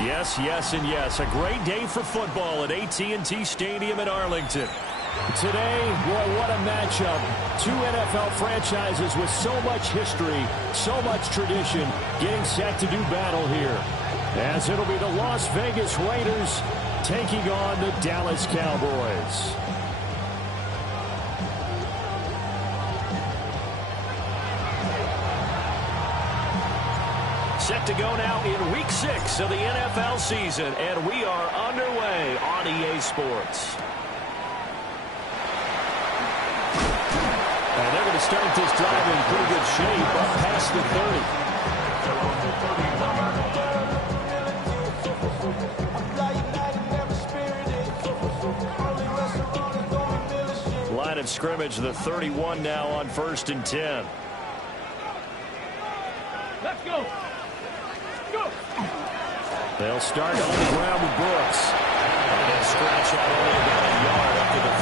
Yes, yes, and yes. A great day for football at AT&T Stadium in Arlington. Today, boy, what a matchup. Two NFL franchises with so much history, so much tradition, getting set to do battle here. As it'll be the Las Vegas Raiders taking on the Dallas Cowboys. Set to go now in Week 6 of the NFL season, and we are underway on EA Sports. And they're going to start this drive in pretty good shape, up past the 30. Line of scrimmage, the 31 now on 1st and 10. Let's go. They'll start on the ground with Brooks. And they'll scratch out only about a yard up to the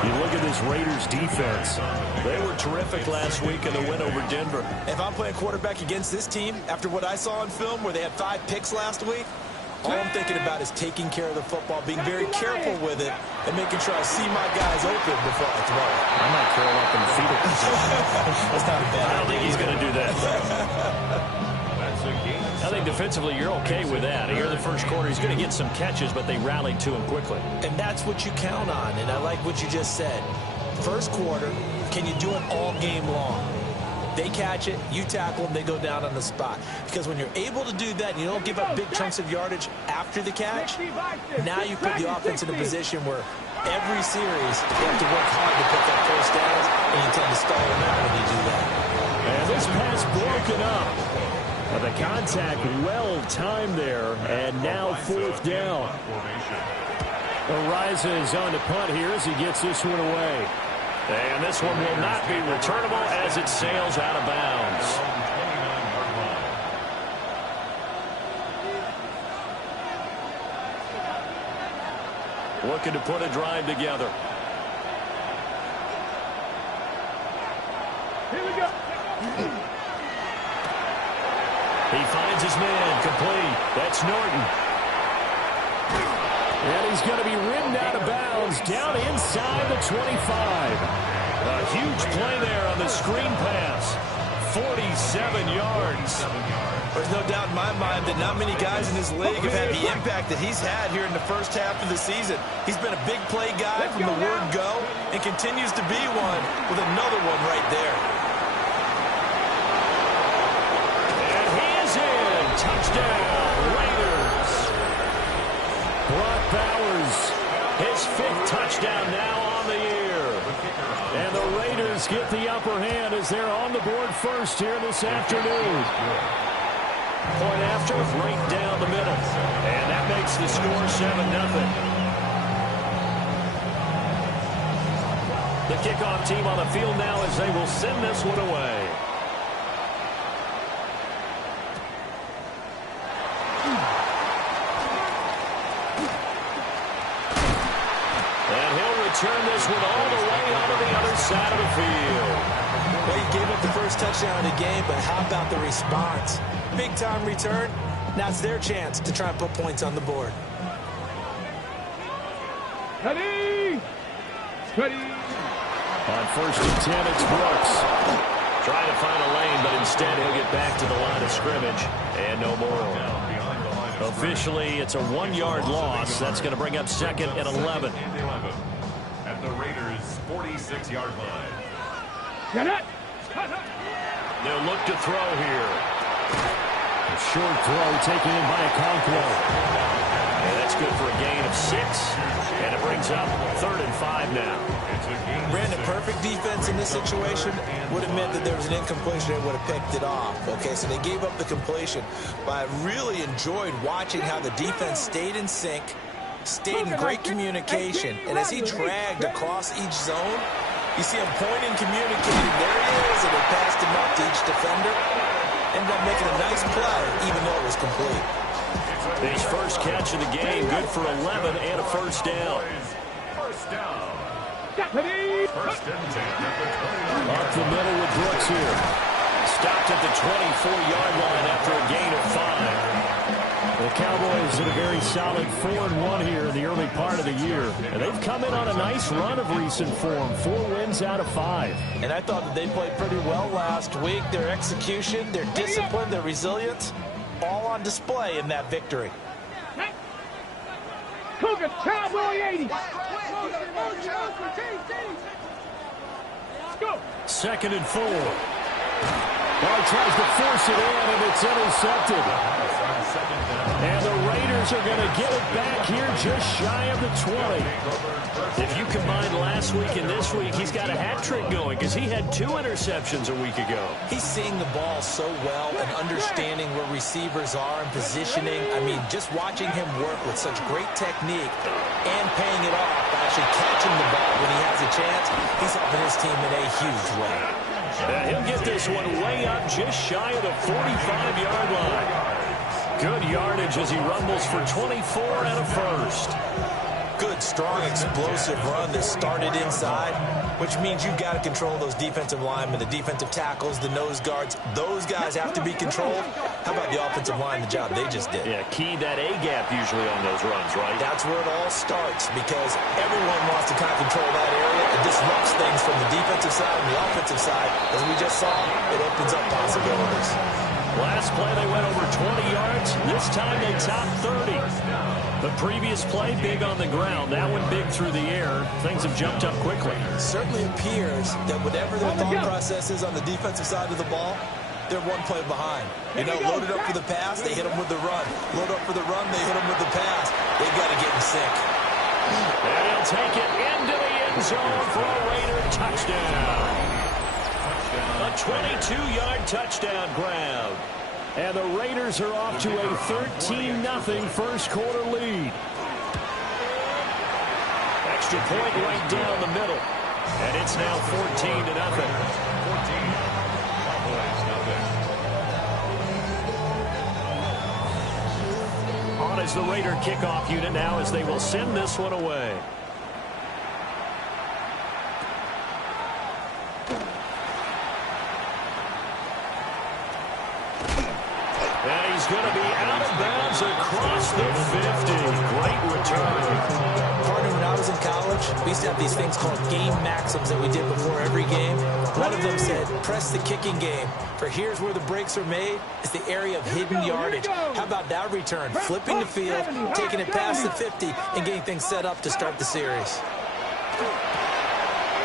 32. You look at this Raiders defense. They were terrific last week in the win over Denver. If I'm playing quarterback against this team, after what I saw on film where they had 5 picks last week, all I'm thinking about is taking care of the football, being very careful with it, and making sure I see my guys open before I throw it. I might curl up in the fetal position. That's not a bad I don't think he's going to do that. I think defensively you're okay with that. Here in the first quarter, he's going to get some catches, but they rallied to him quickly. And that's what you count on, and I like what you just said. First quarter, can you do it all game long? They catch it, you tackle them, they go down on the spot. Because when you're able to do that and you don't give up big chunks of yardage after the catch, now you put the offense in a position where every series you have to work hard to put that first down, and you tend to stall them out when you do that. And this pass broken up. The contact well timed there, and now 4th down. Ariza is on the punt here as he gets this one away. And this one will not be returnable as it sails out of bounds. Looking to put a drive together. Here we go. He finds his man complete. That's Norton. And he's going to be rimmed out of bounds down inside the 25. A huge play there on the screen pass. 47 yards. There's no doubt in my mind that not many guys in this league have had the impact that he's had here in the first half of the season. He's been a big play guy from the word go and continues to be one with another one right there. And he is in. Touchdown, Raiders. Brock Bowers, his 5th touchdown now on the year. And the Raiders get the upper hand as they're on the board first here this afternoon. Point after, right down the middle. And that makes the score 7-0. The kickoff team on the field now as they will send this one away. Turn this one all the way onto the other side of the field. Well, you gave up the first touchdown of the game, but how about the response? Big-time return. Now it's their chance to try and put points on the board. Ready. Ready. On 1st and 10, it's Brooks. Trying to find a lane, but instead he'll get back to the line of scrimmage. And no more. Officially, it's a 1-yard loss. That's going to bring up 2nd and 11. At the Raiders' 46-yard line. Get it. They'll look to throw here. A short throw taken in by Okonkwo. And that's good for a gain of 6. And it brings up 3rd and 5 now. Brandon, perfect defense in this situation would have meant that there was an incompletion and would have picked it off. Okay, so they gave up the completion. But I really enjoyed watching how the defense stayed in sync, stayed in great communication. And as he dragged across each zone, you see him pointing, communicating. There he is, and they passed him up to each defender. Ended up making a nice play, even though it was complete. His first catch of the game, good for 11 and a 1st down. First down. Ready. First and 10 at the 29. Up the middle with Brooks here. Stopped at the 24-yard line after a gain of 5. Raiders in a very solid 4-1 here in the early part of the year. And they've come in on a nice run of recent form, 4 wins out of 5. And I thought that they played pretty well last week. Their execution, their discipline, their resilience, all on display in that victory. Cougar, Cowboy 80. Go. 2nd and 4. Well, he tries to force it in, and it's intercepted. And the Raiders are going to get it back here just shy of the 20. If you combine last week and this week, he's got a hat trick going because he had 2 interceptions a week ago. He's seeing the ball so well and understanding where receivers are and positioning. I mean, just watching him work with such great technique and paying it off by actually catching the ball when he has a chance, he's helping his team in a huge way. He'll get this one way up just shy of the 45-yard line. Good yardage as he rumbles for 24 and a first. Good, strong, explosive run that started inside, which means you've got to control those defensive linemen, the defensive tackles, the nose guards. Those guys have to be controlled. How about the offensive line, the job they just did? Yeah, key that A-gap usually on those runs, right? That's where it all starts because everyone wants to kind of control that area. It disrupts things from the defensive side and the offensive side. As we just saw, it opens up possibilities. Last play, they went over 20 yards. This time, they topped 30. The previous play, big on the ground. That one big through the air. Things have jumped up quickly. It certainly appears that whatever their thought process is on the defensive side of the ball, they're one play behind. You know, loaded up for the pass, they hit them with the run. Load up for the run, they hit them with the pass. They've got to get in sync. And he'll take it into the end zone for a Raider touchdown. A 22-yard touchdown grab. And the Raiders are off to a 13-0 first quarter lead. Extra point right down the middle. And it's now 14-0. On is the Raider kickoff unit now as they will send this one away. And he's going to be out of bounds across the 50. Great return. Partner, when I was in college, we used to have these things called game maxims that we did before every game. One of them said, press the kicking game. For here's where the breaks are made. It's the area of hidden yardage. How about that return? Flipping the field, taking it past the 50, and getting things set up to start the series.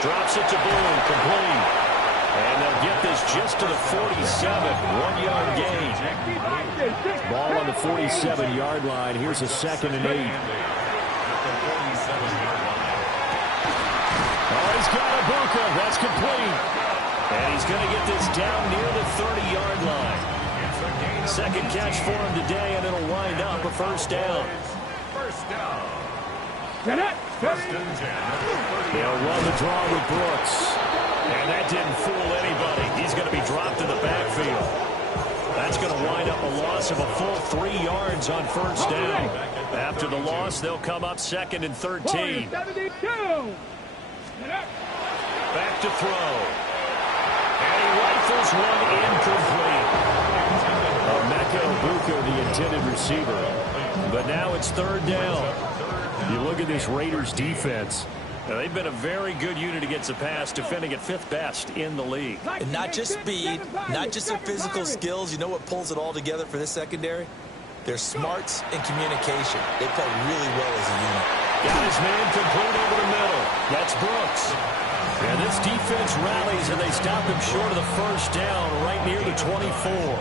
Drops it to Boone, complete. And they'll get this just to the 47, 1-yard gain. Ball on the 47-yard line. Here's a 2nd and 8. Oh, he's got Ibuka. That's complete. And he's going to get this down near the 30-yard line. Second catch for him today, and it'll wind up a first down. First down. They'll run the draw with Brooks. And that didn't fool anybody. He's going to be dropped in the backfield. That's going to wind up a loss of a full 3 yards on first down. After the loss, they'll come up 2nd and 13. Back to throw. And he rifles one incomplete. Emeka Ibuka, the intended receiver. But now it's 3rd down. You look at this Raiders defense. Now, they've been a very good unit against the pass, defending at 5th best in the league. And not just speed, not just their physical skills. You know what pulls it all together for this secondary? Their smarts and communication. They play really well as a unit. Got his man complete over the middle. That's Brooks. And this defense rallies, and they stop him short of the first down right near the 24.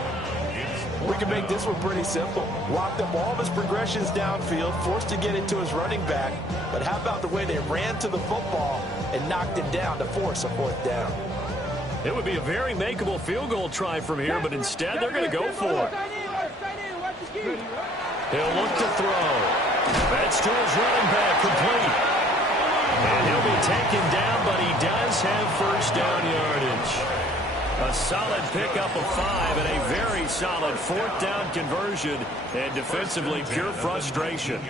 We can make this one pretty simple. Locked up all of his progressions downfield, forced to get it to his running back. But how about the way they ran to the football and knocked him down to force a 4th down? It would be a very makeable field goal try from here, but instead they're going to go for it. He'll look to throw. That's to his running back, complete. And he'll be taken down, but he does have first down yardage. A solid pickup of 5 and a very solid 4th down conversion. And defensively, pure frustration.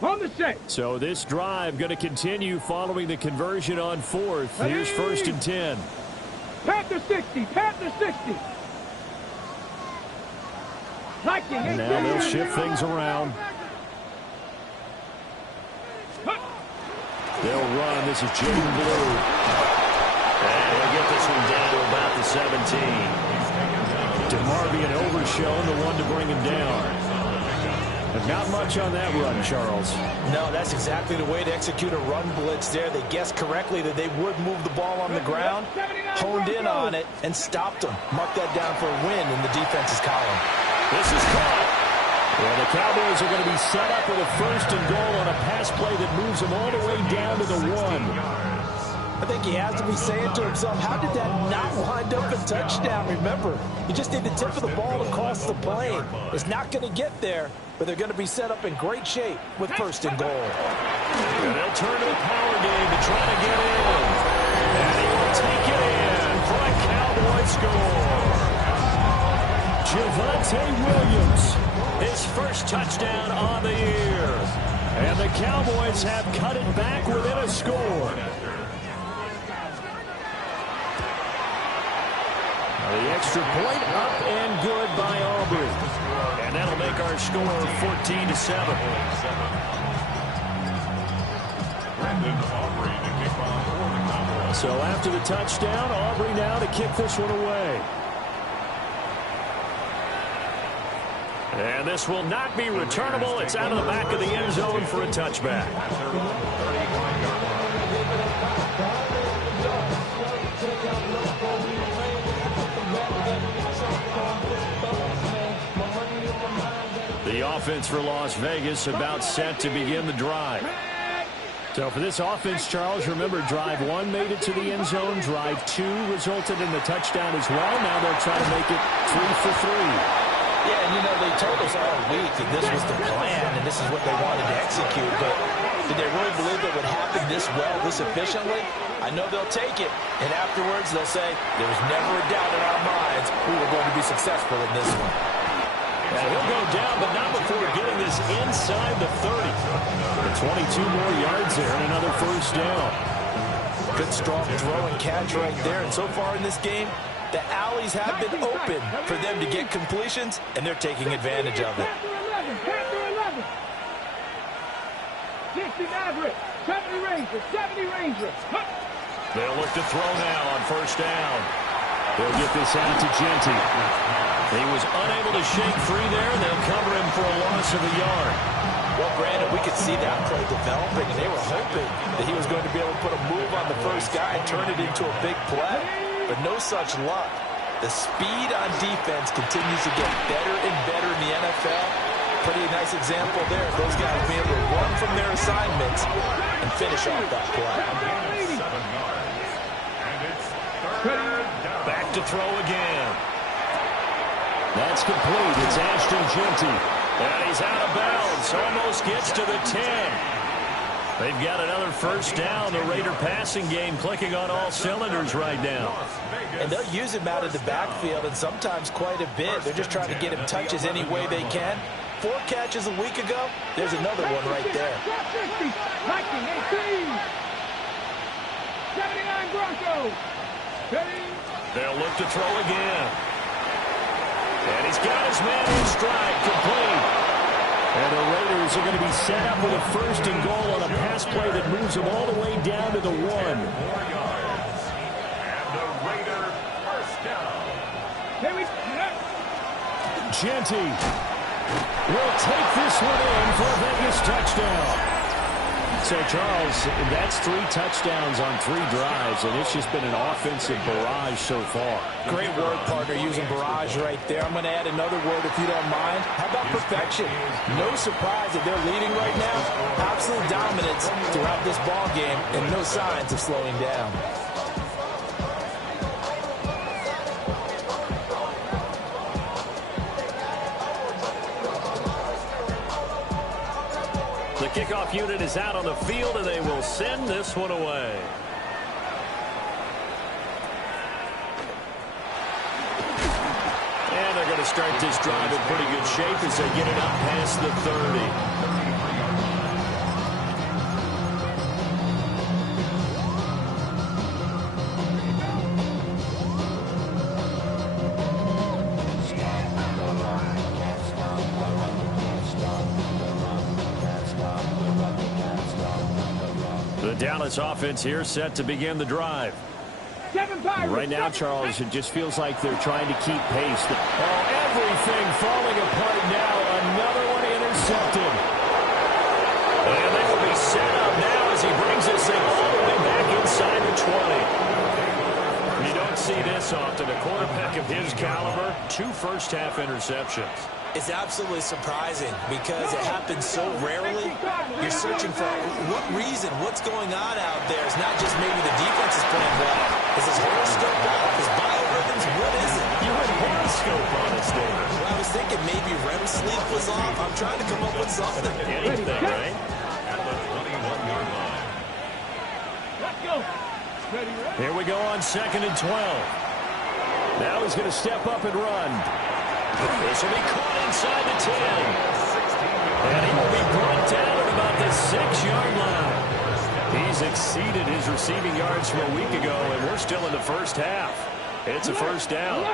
On the set. So this drive going to continue following the conversion on 4th. Here's 1st and 10. Panther 60. Panther 60. Viking 18. Now they'll shift things around. They'll run. This is Jaden Blue. And they'll get this one down to about the 17. DeMarvion overshown, the one to bring him down. And not much on that run, Charles. No, that's exactly the way to execute a run blitz there. They guessed correctly that they would move the ball on the ground, honed in on it, and stopped them. Mark that down for a win in the defense's column. This is caught. Well, the Cowboys are going to be set up with a first and goal on a pass play that moves them all the way down to the 1. I think he has to be saying to himself, how did that not wind up a touchdown? Remember, you just need the tip of the ball across the plane. It's not going to get there, but they're going to be set up in great shape with first and goal. And they'll turn to the power game to try to get in. And he will take it in for a Cowboy score. Javonte Williams, his first touchdown on the year. And the Cowboys have cut it back within a score. The extra point up and good by Aubrey. And that'll make our score 14-7. So after the touchdown, Aubrey now to kick this one away. And this will not be returnable. It's out of the back of the end zone for a touchback. The offense for Las Vegas about set to begin the drive. So for this offense, Charles, remember, drive 1 made it to the end zone. Drive 2 resulted in the touchdown as well. Now they'll try to make it 3 for 3. Yeah, and you know, they told us all week that this was the plan and this is what they wanted to execute. But did they really believe it would happen this well, this efficiently? I know they'll take it. And afterwards, they'll say, there was never a doubt in our minds we were going to be successful in this one. And he'll go down, but not before getting this inside the 30. 22 more yards there and another first down. Good, strong throw and catch right there. And so far in this game, the alleys have been open for them to get completions, and they're taking advantage of it. 60 Maverick, 70 Ranger, 70 Ranger. They'll look to throw now on first down. They'll get this out to Genty. He was unable to shake free there, and they'll cover him for a loss of a yard. Well, granted, we could see that play developing, and they were hoping that he was going to be able to put a move on the first guy and turn it into a big play. But no such luck. The speed on defense continues to get better and better in the NFL. Pretty nice example there. Those guys being able to run from their assignments and finish off that play. Back to throw again. That's complete. It's Ashton Genty. And he's out of bounds. Almost gets to the 10. They've got another first down. The Raider passing game clicking on all cylinders right now. And they'll use him out of the backfield, and sometimes quite a bit. They're just trying to get him touches any way they can. 4 catches a week ago. There's another one right there. 79 Broncos. They'll look to throw again. And he's got his man in stride, complete. And the Raiders are going to be set up with a first and goal on a pass play that moves them all the way down to the 1. And the Raider first down. Genty will take this one in for a Vegas touchdown. So, Charles, that's 3 touchdowns on 3 drives, and it's just been an offensive barrage so far. Great word, partner, using barrage right there. I'm going to add another word if you don't mind. How about perfection? No surprise that they're leading right now. Absolute dominance throughout this ball game, and no signs of slowing down. The kickoff unit is out on the field, and they will send this one away. And they're going to start this drive in pretty good shape as they get it up past the 30. Dallas offense here set to begin the drive. Right now, Charles, it just feels like they're trying to keep pace. Oh, everything falling apart now. Another one intercepted. And they will be set up now as he brings this thing all the way back inside the 20. You don't see this often. A quarterback of his caliber, 2 first-half interceptions. It's absolutely surprising because it happens so rarely. You're searching for what reason, what's going on out there. It's not just maybe the defense is playing well. Is his horoscope off? His biorhythms? What is it? You had horoscope on us, David. Well, I was thinking maybe REM sleep was off. I'm trying to come up with something. Anything, right? Let's go. Here we go on 2nd and 12. Now he's going to step up and run. This will be caught inside the 10. And he will be brought down at about the 6-yard line. He's exceeded his receiving yards from a week ago, and we're still in the first half. It's a first down.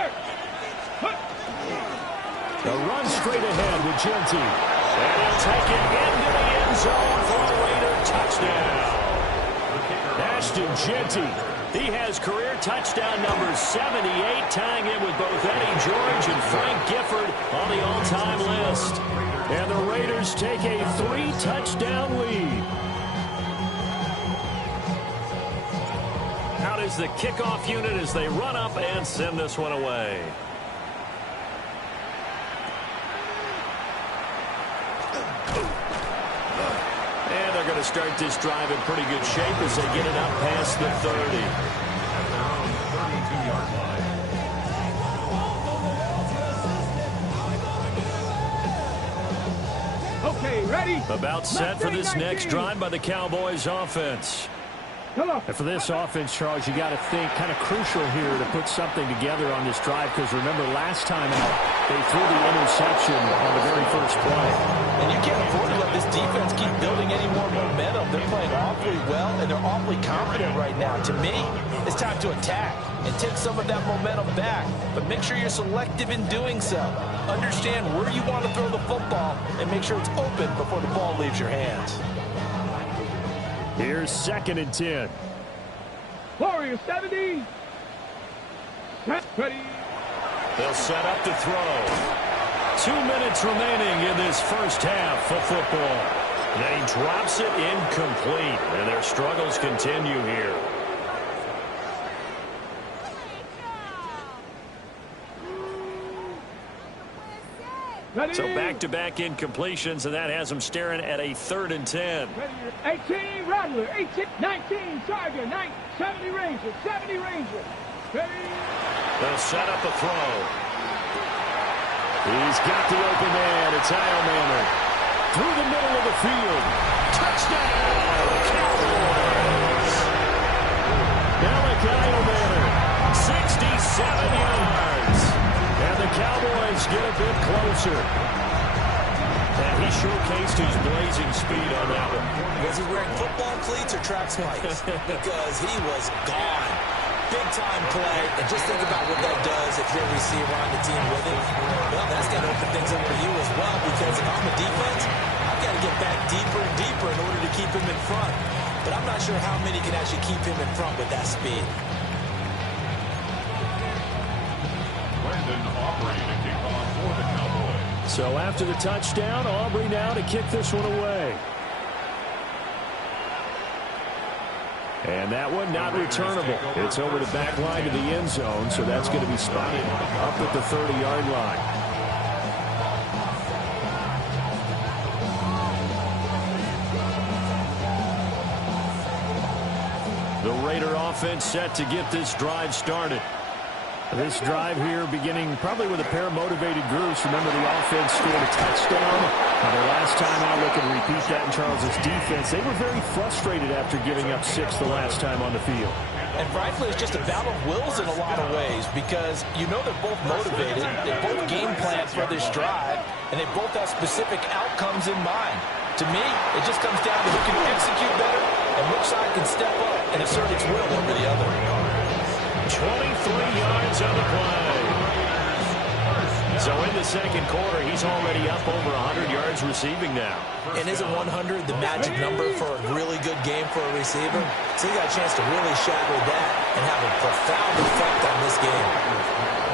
The run straight ahead with Genty. And he'll take it into the end zone for a Raider touchdown. Ashton Genty. He has career touchdown number 78, tying in with both Eddie George and Frank Gifford on the all-time list. And the Raiders take a 3-touchdown lead. Out is the kickoff unit as they run up and send this one away. And they're going to start this drive in pretty good shape as they get it up past the 30. Okay, ready? About set for this next drive by the Cowboys offense. And for this offense, Charles, you got to think kind of crucial here to put something together on this drive because remember last time out, they threw the interception on the very first play. And you can't afford to let this defense keep building any more momentum. They're playing awfully well, and they're awfully confident right now. To me, it's time to attack and take some of that momentum back. But make sure you're selective in doing so. Understand where you want to throw the football and make sure it's open before the ball leaves your hands. Here's 2nd and 10. Warriors 70. Ready. They'll set up to throw. 2 minutes remaining in this first half of football. And he drops it incomplete. And their struggles continue here. Ready. So back-to-back incompletions, and that has them staring at a 3rd and 10. 18 Rattler, 18, 19 Charger, 70 Ranger, 70 Ranger. Ready. They'll set up a throw. He's got the open man. It's Manor. Through the middle of the field. Touchdown, Cowboys. Manor, 67 yards. And the Cowboys get a bit closer. And he showcased his blazing speed on that one. Was he wearing football cleats or track spikes? Because he was gone. Big-time play. And just think about what that does if you're a receiver on the team with him. Well, that's going to open things up for you as well because if I'm a defense, I've got to get back deeper and deeper in order to keep him in front. But I'm not sure how many can actually keep him in front with that speed. So after the touchdown, Aubrey now to kick this one away. And that one not returnable. It's over the back line to the end zone, so that's going to be spotted up at the 30-yard line. The Raider offense set to get this drive started. This drive here beginning probably with a pair of motivated groups. Remember, the offense scored a touchdown. The last time out, looking to repeat that in Charles' defense. They were very frustrated after giving up 6 the last time on the field. And frankly, it's just a battle of wills in a lot of ways because you know they're both motivated. They both game plan for this drive, and they both have specific outcomes in mind. To me, it just comes down to who can execute better and which side can step up and assert its will over the other. 23 yards on the play. So in the second quarter, he's already up over 100 yards receiving now. And isn't 100 the magic number for a really good game for a receiver? So he got a chance to really shatter that and have a profound effect on this game.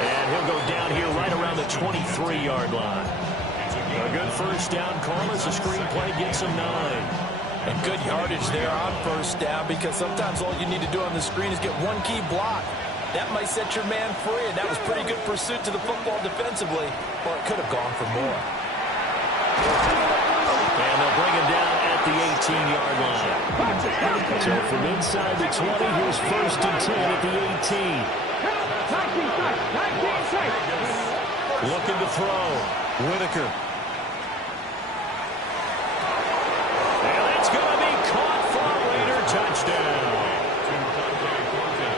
And he'll go down here right around the 23-yard line. A good first down call as the screen play gets him 9. And good yardage there on first down, because sometimes all you need to do on the screen is get one key block. That might set your man free, and that was pretty good pursuit to the football defensively, or it could have gone for more. And they'll bring him down at the 18-yard line. So from inside the 20, here's 1st and 10 at the 18. Looking to throw. Whitaker. And that's going to be caught for a Raider touchdown.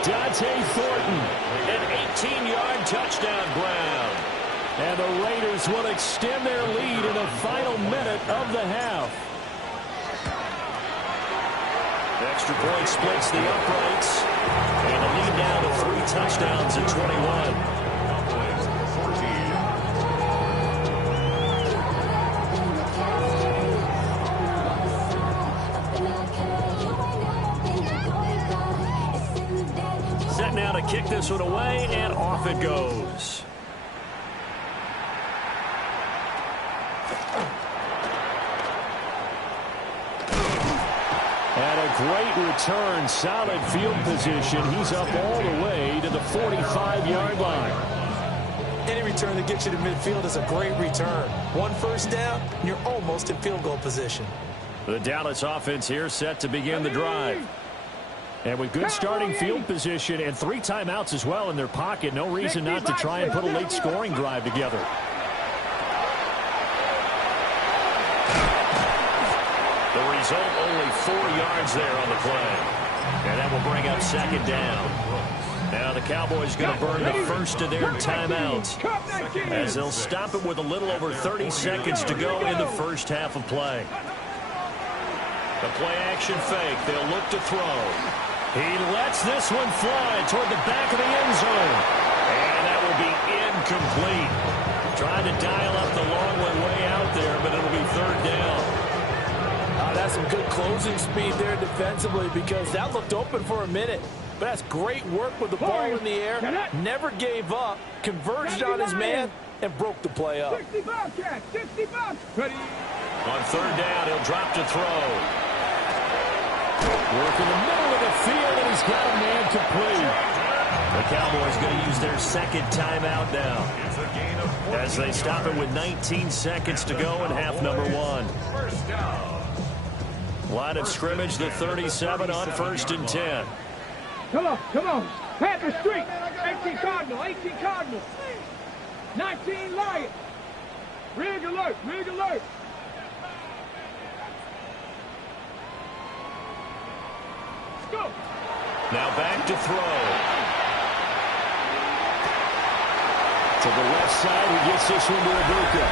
Dante Thornton, an 18-yard touchdown grab. And the Raiders will extend their lead in the final minute of the half. Extra point splits the uprights. And the lead now to 3 touchdowns at 21. Set now to kick this one away, and off it goes. And a great return, solid field position. He's up all the way to the 45-yard line. Any return that gets you to midfield is a great return. 1 first down, and you're almost in field goal position. The Dallas offense here set to begin the drive. And with good starting field position and 3 timeouts as well in their pocket, no reason not to try and put a late scoring drive together. The result, only 4 yards there on the play. And that will bring up 2nd down. Now the Cowboys going to burn the first of their timeouts, as they'll stop it with a little over 30 seconds to go in the first half of play. The play action fake. They'll look to throw. He lets this one fly toward the back of the end zone. And that will be incomplete. Trying to dial up the long one way out there, but it'll be 3rd down. That's some good closing speed there defensively, because that looked open for a minute. But that's great work with the ball in the air. Never gave up, converged on his man, and broke the play up. 60 Bobcats, 60 Bobcats. Ready? On 3rd down, he'll drop to throw. Work in the middle of the field, and he's got a man complete. The Cowboys going to use their 2nd timeout now, as they stop it with 19 seconds to go in half number 1. Line of scrimmage, the 37 on 1st and 10. Come on, come on. Panther Street. 18 Cardinal, 18 Cardinal. 19 Lion. Rig alert, rig alert. Go. Now back to throw. To the left side, he gets this one to Ibuka.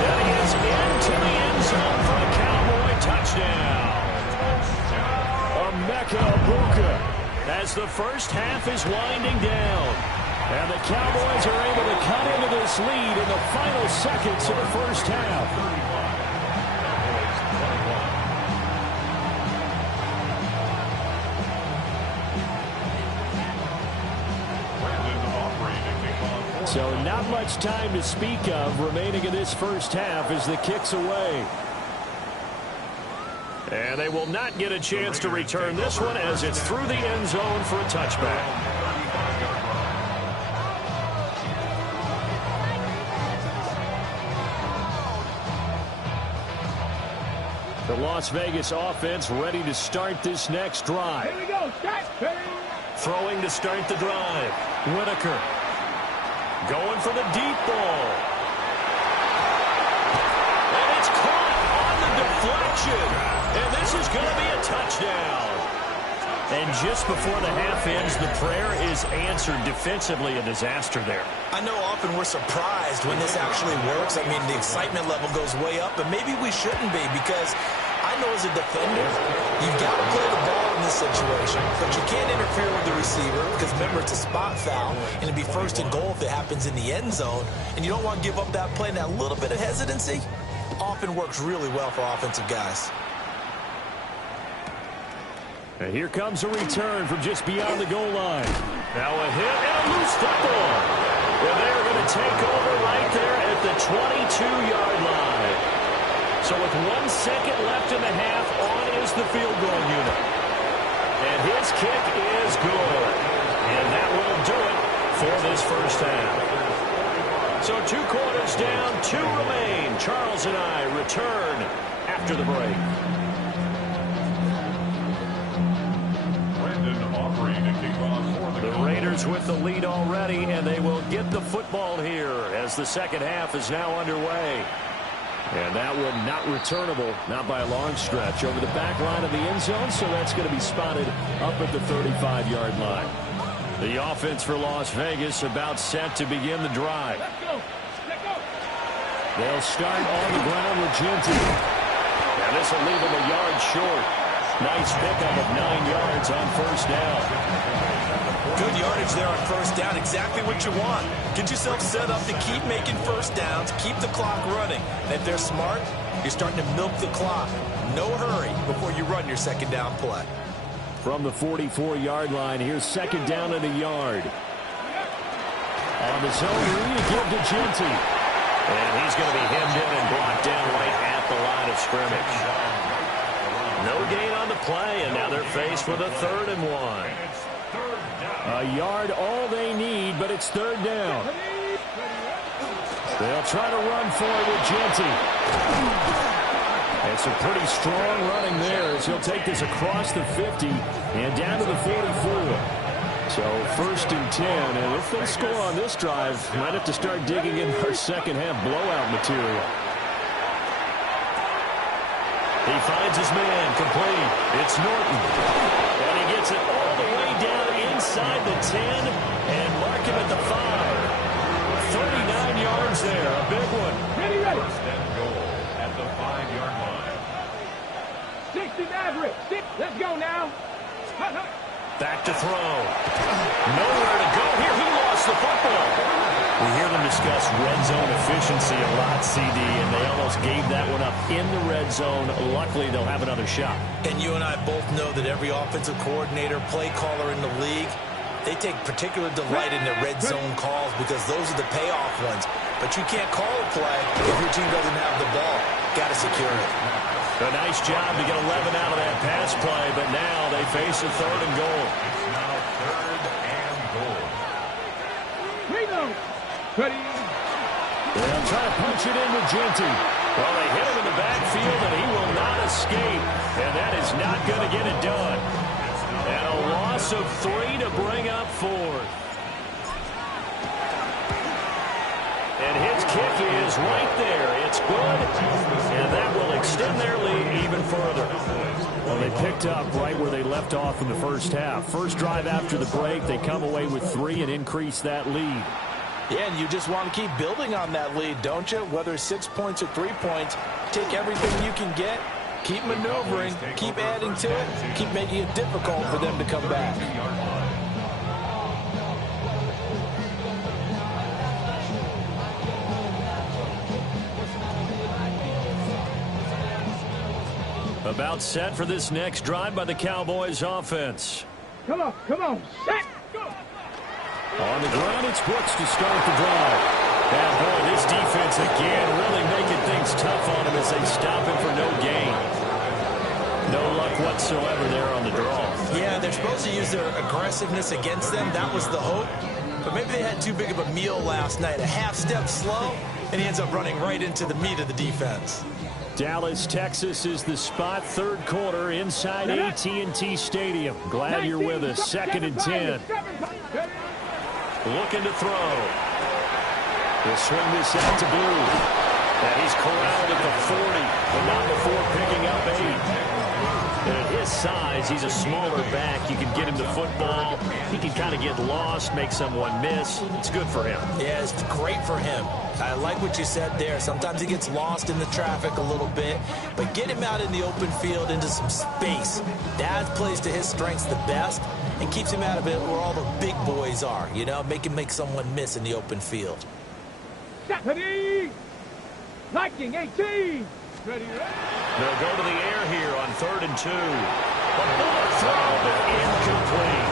And he is into the end zone for a Cowboy touchdown. Emeka Ibuka, as the first half is winding down. And the Cowboys are able to cut into this lead in the final seconds of the first half. So not much time to speak of remaining in this first half as the kick's away. And they will not get a chance to return this one, as it's through the end zone for a touchback. The Las Vegas offense ready to start this next drive. Here we go. Start. Throwing to start the drive. Whitaker. Going for the deep ball. And it's caught on the deflection. And this is going to be a touchdown. And just before the half ends, the prayer is answered. Defensively, a disaster there. I know often we're surprised when this actually works. I mean, the excitement level goes way up, but maybe we shouldn't be, because I though, as a defender, you've got to play the ball in this situation, but you can't interfere with the receiver because, remember, it's a spot foul, and it'd be first and goal if it happens in the end zone, and you don't want to give up that play. And that little bit of hesitancy often works really well for offensive guys. And here comes a return from just beyond the goal line. Now a hit and a loose football. Well, they're going to take over right there at the 22-yard line. So with 1 second left in the half, on is the field goal unit. And his kick is good. And that will do it for this first half. So 2 quarters down, 2 remain. Charles and I return after the break. The Raiders with the lead already, and they will get the football here as the second half is now underway. And that one not returnable, not by a long stretch, over the back line of the end zone, so that's going to be spotted up at the 35-yard line. The offense for Las Vegas about set to begin the drive. They'll start on the ground with Genty. And this will leave them a yard short. Nice pickup of 9 yards on first down. Good yardage there on first down. Exactly what you want. Get yourself set up to keep making first downs, keep the clock running. And if they're smart, you're starting to milk the clock. No hurry before you run your second down play. From the 44-yard line, here's second down and a yard. On the zone read, give to Genty. And he's going to be hemmed in and brought down right at the line of scrimmage. No gain on the play, and now they're faced with a 3rd and 1. A yard all they need, but it's 3rd down. They'll try to run for it with Genty. And some pretty strong running there as he'll take this across the 50 and down to the 44. So 1st and 10, and if they score on this drive, might have to start digging in our second half blowout material. He finds his man complete. It's Norton. And he gets it all the way down inside the 10 and mark him at the 5. 39 yards there, a big one. Ready. First and goal at the 5-yard line. 60 Maverick. Let's go now. Back to throw. Nowhere to go here. He lost the football. We hear them discuss red zone efficiency a lot, CD, and they almost gave that one up in the red zone. Luckily, they'll have another shot. And you and I both know that every offensive coordinator, play caller in the league, they take particular delight in their red zone calls because those are the payoff ones. But you can't call a play if your team doesn't have the ball. Got to secure it. A nice job to get 11 out of that pass play, but now they face a 3rd and goal. It's now 3rd and goal. Ready. They'll try to punch it in with Genty. Well, they hit him in the backfield, and he will not escape. And that is not going to get it done. And a loss of 3 to bring up 4th. And his kick is right there. It's good, and that will extend their lead even further. Well, they picked up right where they left off in the first half. First drive after the break, they come away with 3 and increase that lead. Yeah, and you just want to keep building on that lead, don't you? Whether 6 points or 3 points, take everything you can get, keep maneuvering, keep adding to it, keep making it difficult for them to come back. About set for this next drive by the Cowboys offense. Come on. Set. Go. On the ground, it's Brooks to start the drive. And boy, this defense again really making things tough on him as they stop him for no gain. No luck whatsoever there on the draw. Yeah, they're supposed to use their aggressiveness against them. That was the hope. But maybe they had too big of a meal last night. A half step slow, and he ends up running right into the meat of the defense. Dallas, Texas is the spot. 3rd quarter inside AT&T Stadium. Glad you're with us. 2nd and 10. Looking to throw. He'll swing this out to Blue. And he's corralled at the 40, but not before picking up 8. And his size. He's a smaller back. You can get him the football. He can kind of get lost, make someone miss. It's good for him. Yeah, it's great for him. I like what you said there. Sometimes he gets lost in the traffic a little bit, but get him out in the open field into some space. That plays to his strengths the best and keeps him out of it where all the big boys are, you know, make him make someone miss in the open field. Ready? Liking 18. Ready? They'll go to the air here on 3rd and 2. The ball throw, but incomplete.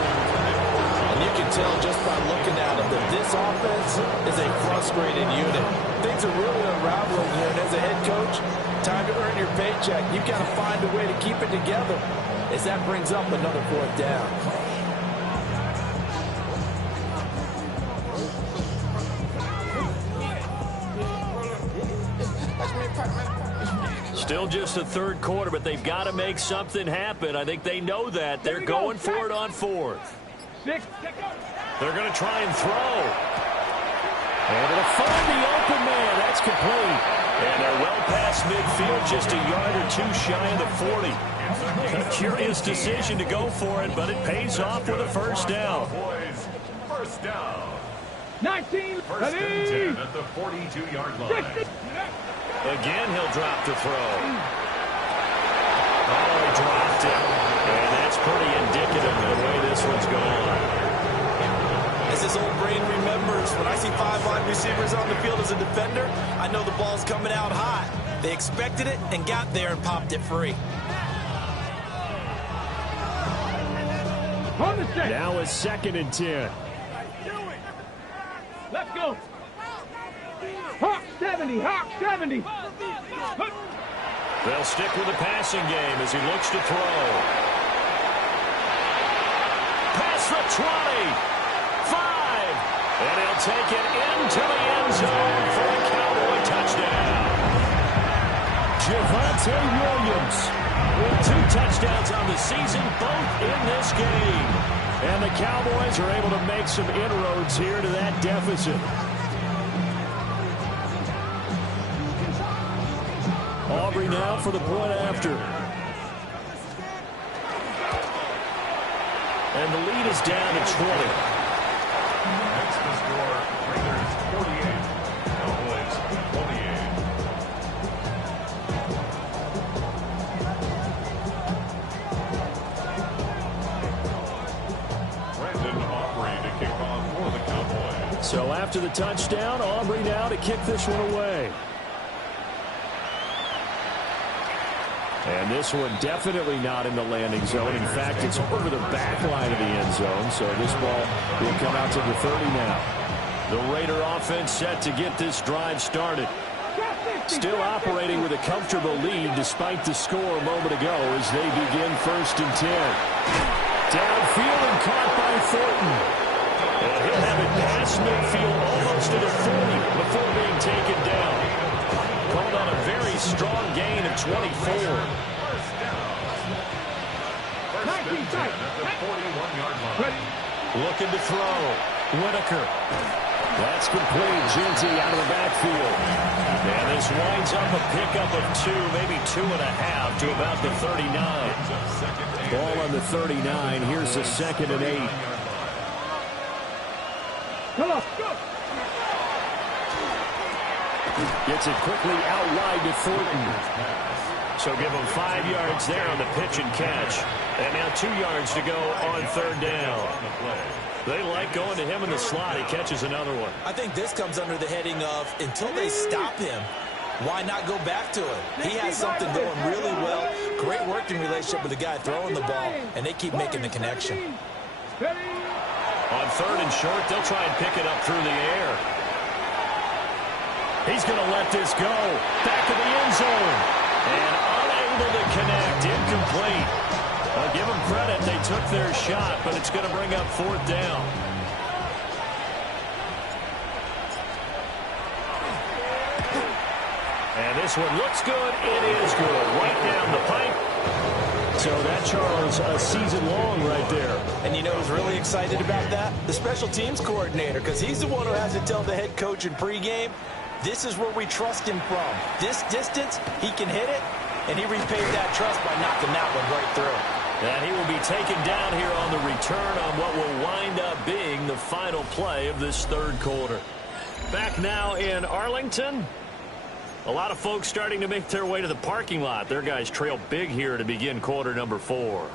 And you can tell just by looking at him that this offense is a frustrated unit. Things are really unraveling here, and as a head coach, time to earn your paycheck. You've got to find a way to keep it together as that brings up another 4th down. Still just the 3rd quarter, but they've got to make something happen. I think they know that. They're going for it on 4th. They're going to try and throw. And it'll find the open man. That's complete. And they're well past midfield, just a yard or 2 shy of the 40. A curious decision to go for it, but it pays off with a 1st down. First down. 19. First and 10 at the 42-yard line. Again, he'll drop to throw. Oh, he dropped it. And that's pretty indicative of the way this one's gone. As his old brain remembers, when I see 5 wide receivers on the field as a defender, I know the ball's coming out hot. They expected it and got there and popped it free. Now it's 2nd and 10. Let's go. Hawk 70, Hawk 70. They'll stick with the passing game as he looks to throw. Past the 20. 5. And he'll take it into the end zone for a Cowboy touchdown. Javonte Williams with 2 touchdowns on the season, both in this game. And the Cowboys are able to make some inroads here to that deficit. Aubrey now for the point after. And the lead is down to 20. Next to score, Raiders 48, Cowboys 28. Brandon Aubrey to kick off for the Cowboys. So after the touchdown, Aubrey now to kick this one away. And this one definitely not in the landing zone. In fact, it's over the back line of the end zone. So this ball will come out to the 30 now. The Raider offense set to get this drive started. Still operating with a comfortable lead despite the score a moment ago as they begin 1st and 10. Downfield and caught by Thornton. And he'll have it past midfield almost to the 40 before being taken down. Called on a very strong gain of 24. Looking to throw. Whitaker. That's complete. Jinzy out of the backfield. And this winds up a pickup of 2, maybe 2.5 to about the 39. Ball on the 39. Here's the 2nd and 8. Come on, go. Gets it quickly out wide to Thornton. So give him 5 yards there on the pitch and catch. And now 2 yards to go on 3rd down. They like going to him in the slot. He catches another one. I think this comes under the heading of until they stop him, why not go back to it? He has something going really well. Great working relationship with the guy throwing the ball, and they keep making the connection. On 3rd and short, they'll try and pick it up through the air. He's going to let this go. Back to the end zone. And unable to connect. Incomplete. I'll give them credit. They took their shot, but it's going to bring up 4th down. And this one looks good. It is good. Right down the pipe. So that, Charles, a season long right there. And you know who's really excited about that? The special teams coordinator, because he's the one who has to tell the head coach in pregame, this is where we trust him from. This distance, he can hit it, and he repaid that trust by knocking that one right through. And he will be taken down here on the return on what will wind up being the final play of this third quarter. Back now in Arlington. A lot of folks starting to make their way to the parking lot. Their guys trail big here to begin quarter number 4.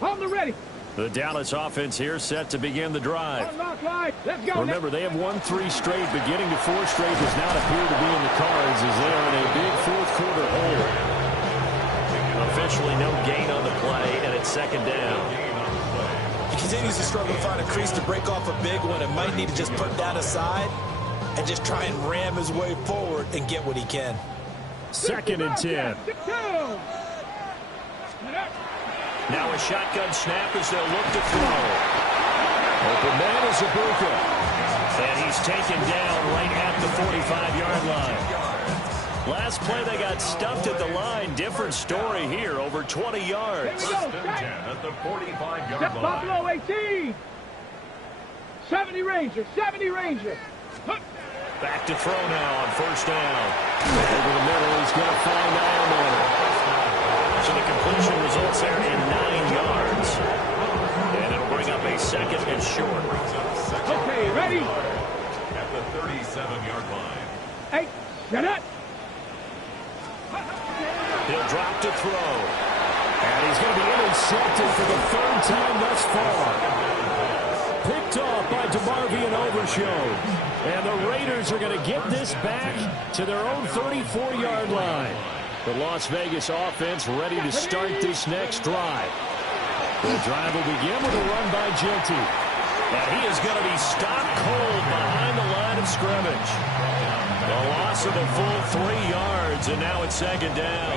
On the ready. The Dallas offense here set to begin the drive. Let's go. Remember, they have won 3 straight, but getting to 4 straight does not appear to be in the cards as they are in a big fourth quarter hole. Officially no gain on the play, and it's second down. He continues to struggle to find a crease to break off a big one and might need to just put that aside and just try and ram his way forward and get what he can. Second and 10. Now a shotgun snap as they'll look to throw. Open man is Ibuka. And he's taken down right at the 45-yard line. Last play they got stuffed at the line. Different story here. Over 20 yards. At the 45-yard line. Buffalo 18. 70 Ranger. 70 Ranger. Back to throw now on first down. Over the middle, he's going to find Ironman. So the completion results there in 9 yards. And it'll bring up a second and short. Okay, ready? At the 37-yard line. Hey, shut up. He'll drop to throw. And he's going to be intercepted for the 3rd time thus far. Picked off by DeMarvion Overshow. And the Raiders are going to get this back to their own 34-yard line. The Las Vegas offense ready to start this next drive. The drive will begin with a run by Genty. And he is going to be stopped cold behind the line of scrimmage. A loss of a full 3 yards, and now it's second down.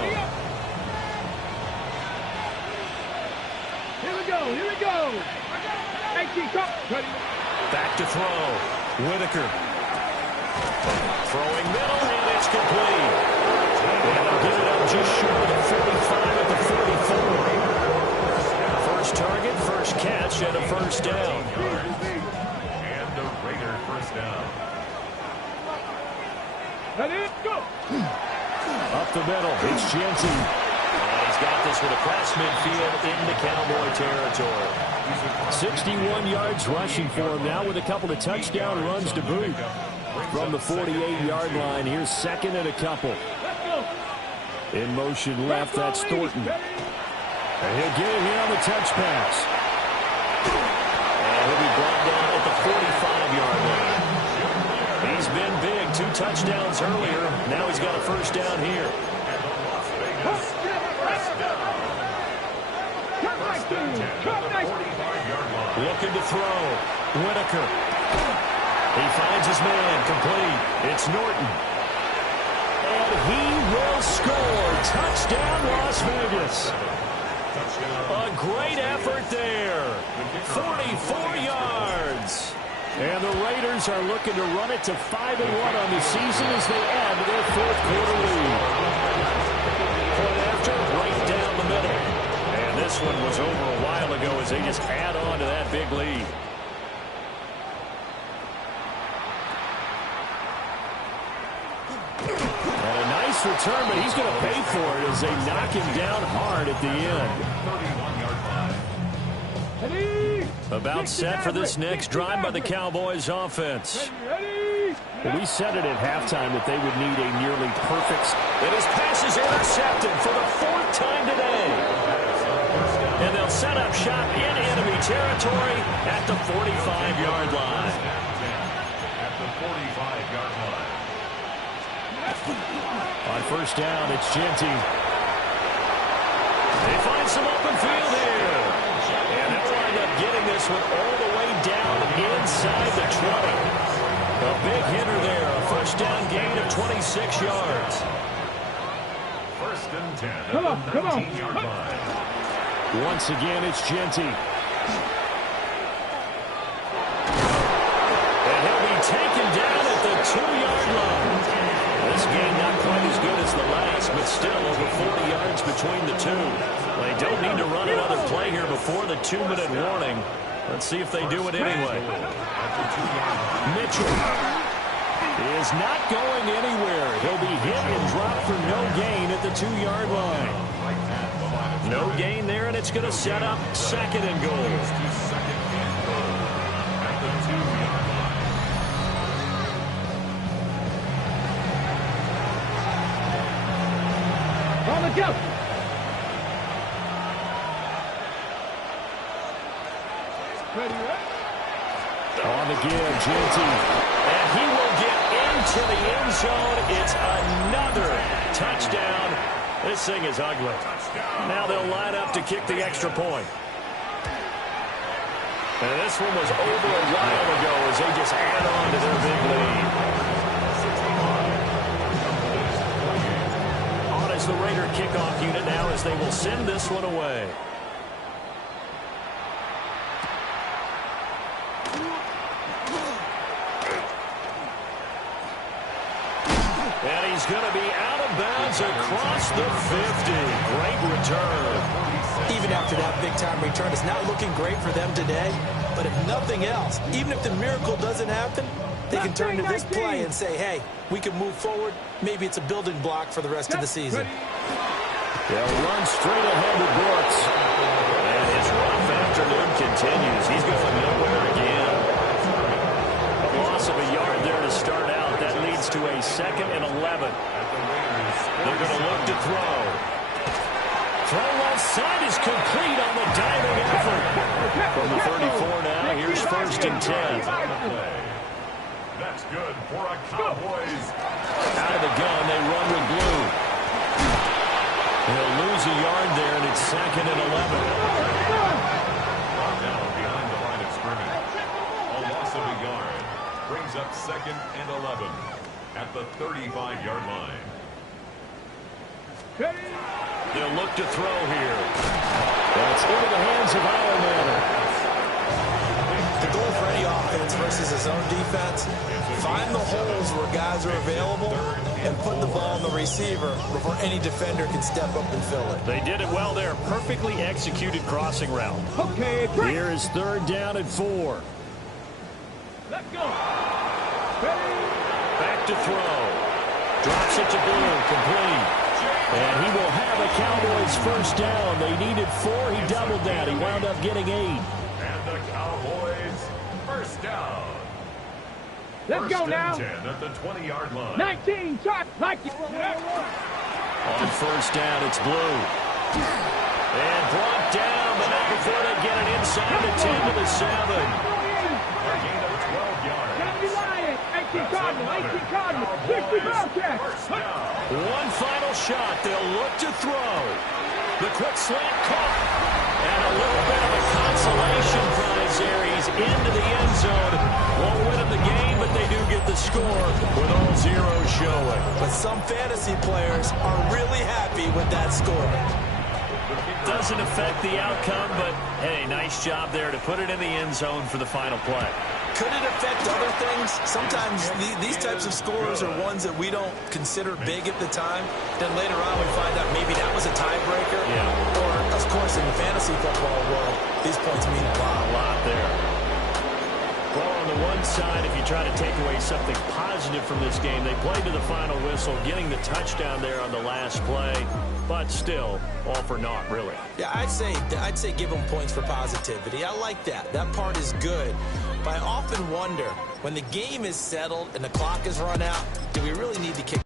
Here we go, here we go. 18, come. Back to throw. Whitaker. Throwing middle, and it's complete. And they'll get it up just short of the 45 at the 44. First target, first catch, and a first down. And the Raider first down. Ready, go. Up the middle, it's Genty. And he's got this with across midfield into Cowboy territory. 61 yards rushing for him now with a couple of touchdown runs to boot. From the 48-yard line, here's second and a couple. In motion left, that's Thornton. And he'll get it here on the touch pass. And he'll be brought down at the 45-yard line. He's been big, 2 touchdowns earlier. Now he's got a first down here. Looking to throw. Whitaker. He finds his man, complete. It's Norton. And he will score. Touchdown, Las Vegas. A great effort there. 44 yards. And the Raiders are looking to run it to 5-1 on the season as they add to their 4th quarter lead. Point after, right down the middle. And this one was over a while ago as they just add on to that big lead. And a nice return, but he's going to pay for it as they knock him down hard at the end. About set for this next drive by the Cowboys offense. We said it at halftime that they would need a nearly perfect. And his pass is intercepted for the 4th time today. And they'll set up shop in enemy territory at the 45-yard line. At the 45-yard line. On first down, it's Genty. They find some open field here. And they'll wind up getting this one all the way down inside the 20. A big hitter there. A first down gain of 26 yards. First and 10 at Come on, the come on. 19-yard line. Once again, it's Genty. And he'll be taken down at the 2-yard line. pass, but still over 40 yards between the two. They don't need to run another play here before the 2-minute warning. Let's see if they do it anyway. Mitchell is not going anywhere. He'll be hit and dropped for no gain at the 2-yard line. No gain there, and it's going to set up 2nd and goal. On the go. On the give, Ginty. And he will get into the end zone. It's another touchdown. This thing is ugly. Now they'll line up to kick the extra point. And this one was over a while ago as they just add on to their big lead. On as the Raider kickoff unit now as they will send this one away. And he's going to be out of bounds across the 50. Great return. Even after that big-time return, it's not looking great for them today. But if nothing else, even if the miracle doesn't happen, they can turn to this play and say, hey, we can move forward. Maybe it's a building block for the rest of the season. They'll run straight ahead with Brooks. And his rough afternoon continues. He's going nowhere again. A loss of a yard there to start out. That leads to a 2nd and 11. They're going to look to throw. Throw left side is complete on the diving effort. From the 34 now, here's 1st and 10. That's good for a Cowboys. Out of the gun, they run with blue. They'll lose a yard there, and it's 2nd and 11. Brought down behind the line of scrimmage. A loss of a yard brings up 2nd and 11 at the 35-yard line. They'll look to throw here. That's into the hands of Ironman. The goal for any offense versus his own defense, find the holes where guys are available and put the ball on the receiver before any defender can step up and fill it. They did it well there. Perfectly executed crossing route. Okay, Here is 3rd down and 4. let's go. Back to throw. Drops it to Blue. Complete. And he will have a Cowboys 1st down. They needed 4. He doubled that. He wound up getting 8. And the Cowboys 1st down. Let's go now. 10 at the 20-yard line. 19, shot, like it. On 1st down, it's Blue. And brought down, but not before they get it inside the 10 to the 7. A gain of 12 yards. 18 Cardinal, 18 Cardinal, 60 Bobcats. One final shot. They'll look to throw. The quick slant caught. And a little bit of a consolation prize there. He's into the end zone. Won't win him the game, but they do get the score with all zeros showing. But some fantasy players are really happy with that score. Doesn't affect the outcome, but hey, nice job there to put it in the end zone for the final play. Could it affect other things? Sometimes these types of scores are ones that we don't consider big at the time. Then later on we find out maybe that was a tiebreaker. Yeah. Or, of course, in the fantasy football world, these points mean a lot. A lot there. Well, on the one side, if you try to take away something positive from this game, they played to the final whistle, getting the touchdown there on the last play. But still, all for naught, really. Yeah, I'd say give them points for positivity. I like that. That part is good. But I often wonder, when the game is settled and the clock is run out, do we really need to kick